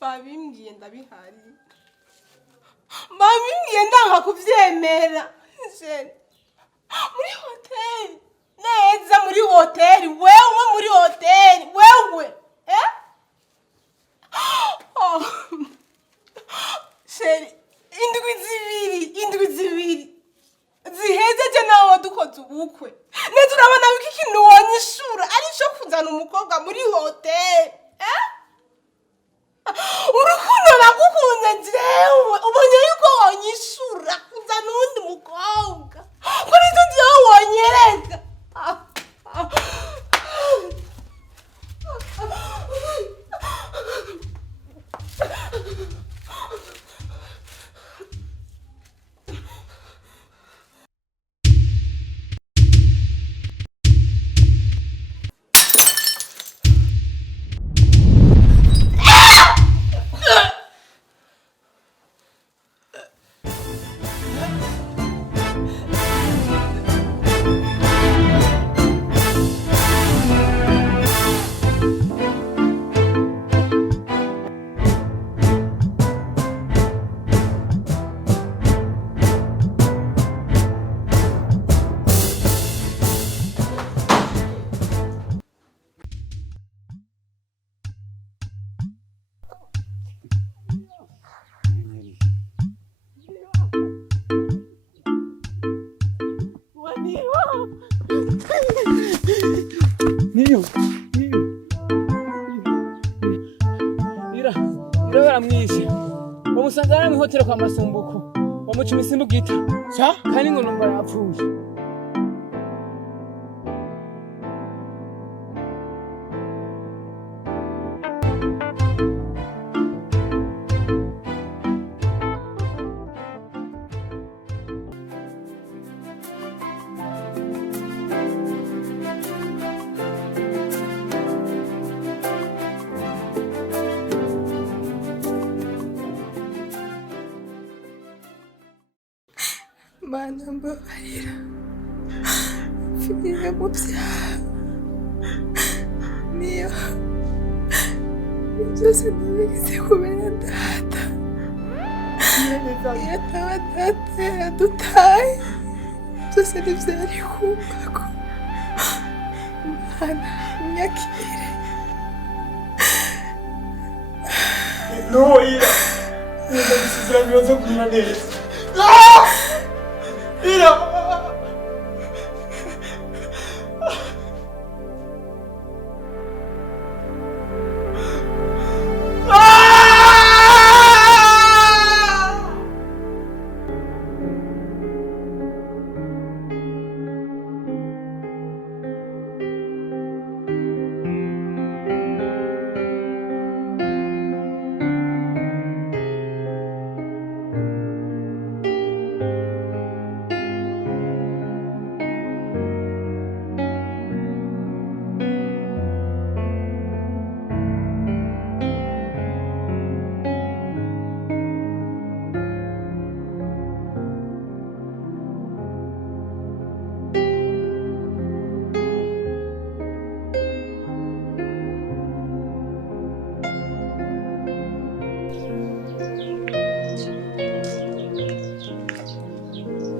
babimbwiye ndabihari babimbwiye ndanga kuvyemera muri hoteli neza muri hoteli wewe muri hoteli wewe Serie indwi zibiri zihejeje nawe dukoze ubukwe neza urabona wiki kintu wonyishura ari cyo kuzana umukobwa muri hoteli urukundo nagukunze jewe ubonye yuko wonyishura kuzana undi mukobwa kuri icyo gihe wonyereka Niyo. Ira baramwishe. Bamusanga ari mu hoteli kwa Masumbuko. Bamuca imisimbu gita. Sa? Kandi ngo numva yapfuye. Mana mbabarira mfiriye mu byaha niyo byose nabigize kubera data iyo ataba data yadutaye byose ntibyari kumvako Mana unyakire No, Ira ndabisizira bibazo kumena neza Ira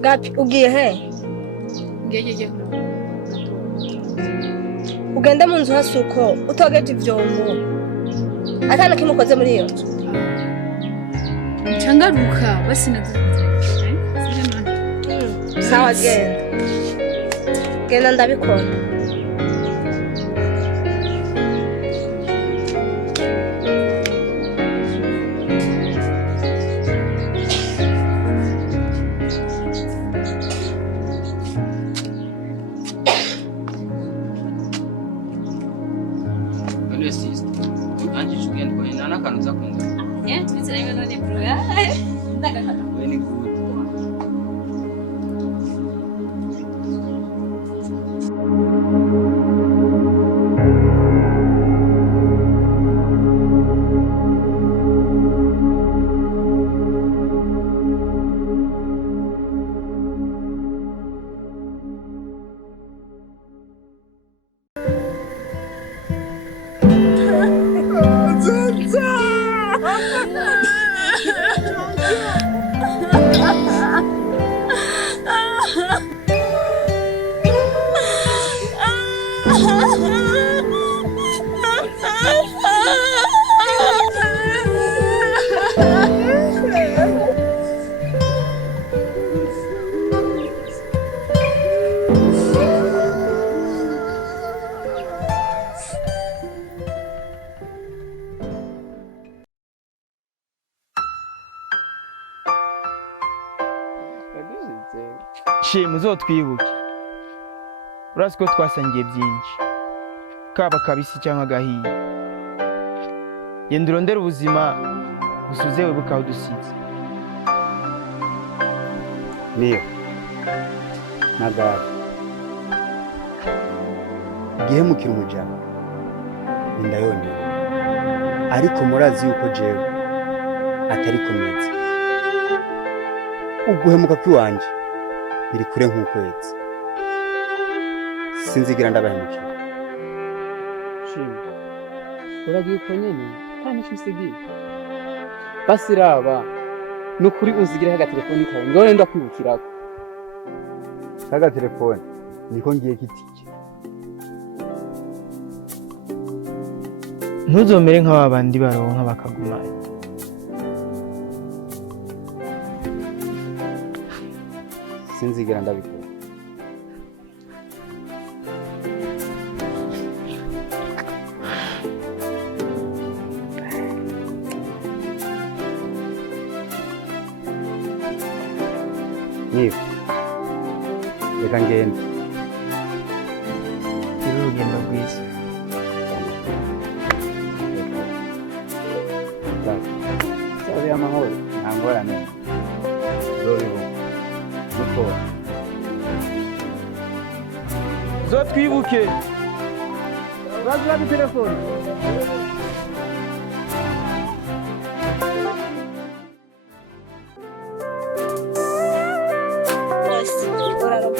Gapi ugiye he? Ngiye. Ugenda mu nzu hasuko utogeje ivyombo. Atana kimukoze muri iyo nzu. Changaruka basi naduze. Sawa genda. Genda ndabikora. She muzotwibuke urazi ko twasangiye byinshi kaba kabisi cyangwa gahiye yenda urondera ubuzima busuze we bukaho dusize Niyo nagara igihe mukira umujana ndayongera ariko murazi yuko jewe atari kumeza uguhemuka kwiwanje biri kure nk'ukwezi sinzigira ndabahemukira Shima uragiye uko nyene nta n'icyo usigiye basi raba nukuri unzigireho agatelefoni kawe ngore ndakwibukirako agatelefoni niko ngiye kitike ntuzomere nk'ababandi baronka bakagumana sinzigira ndabikora Niyo reka ngende iri urugendo rwiza sabe amahoro nta ngorane ruriho nuko uzotwibuke urazi urazi telefoni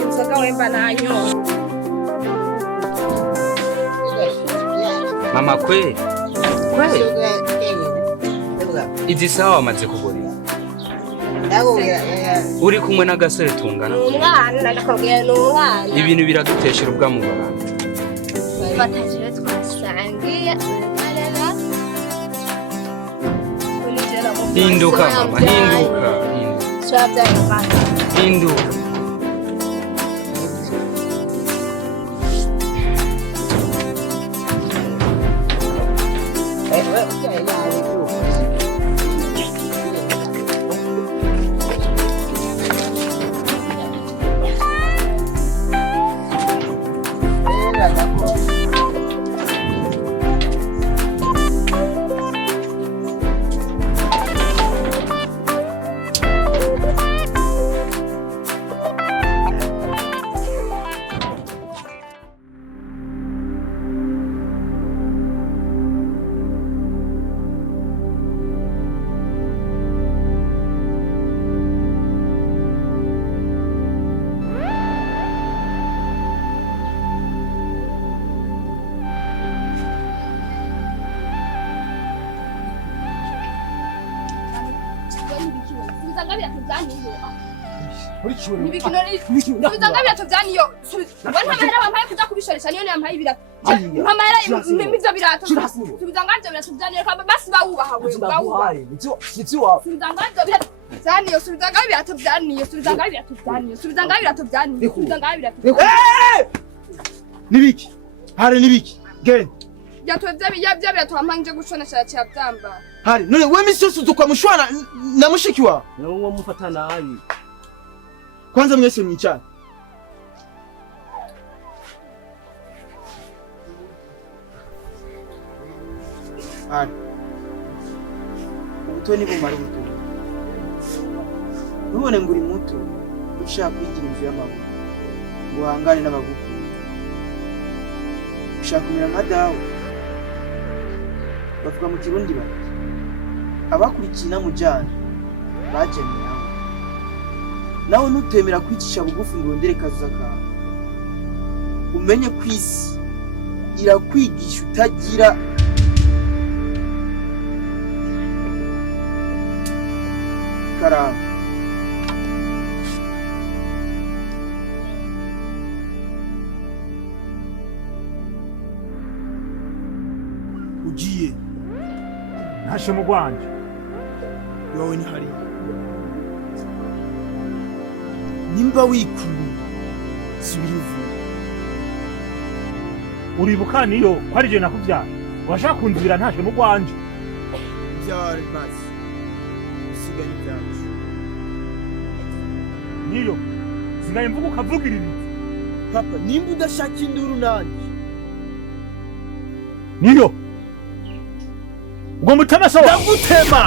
Inzoga wemba nanyo. Mama kwe izi sawa wamaze kugurira uri kumwe n'agasore tungana Umwana nakubwiye n'umwana. ibintu biraduteshera ubwa mu bantu Batajire twasangiye. hinduka mama hinduka Shabya mama. hinduka Subizangabira tuvyaniyo. Wena mahera bampaye kuja kubishoresha niyo yampaye ibirato. Mamara imivyo birato. Subizangabira birato tuvyaniyo kamba basi bawubaha we. Bawubaye. Subizangabira birato. Zaniyo subizangabira tuvyaniyo. Subizangabira tuvyaniyo. Subizangabira tuvyaniyo. Subizangabira. nibiki hari nibiki genda Yatwevye birato bampanje gushonesha cyavyamba. hari none we misi yose uzokwa mushwana na mushiki wawe nawo mufata nabi kwanza mwese mwicara hari ubutoni bumara ubutumwa nubone ngo uri muto ushaka kwigira inzu y'amaguru ngo uhangane n'abagukunda ushaka kumera nka dawe bavuga mu Kirundi bati abakurikiye inamujyana bagemye hamwe nawe nutemera kwicisha bugufi ngo urondere kaza kawe umenye ko isi irakwigisha utagira ikaramu. Ugiye ntashe mu rwanje iwawe ni hariya. Nimba wikunda subira uvuye. uribuka niyo ko ari je nakuvyara washaka kunzibira ntashe mu rwanje Ibyari mazi usigaye ibyacu. niyo sigaye mvuga ukavugira ibi Papa, nimba udashaka induru nanjye niyo ubwo mutema so ndagutema.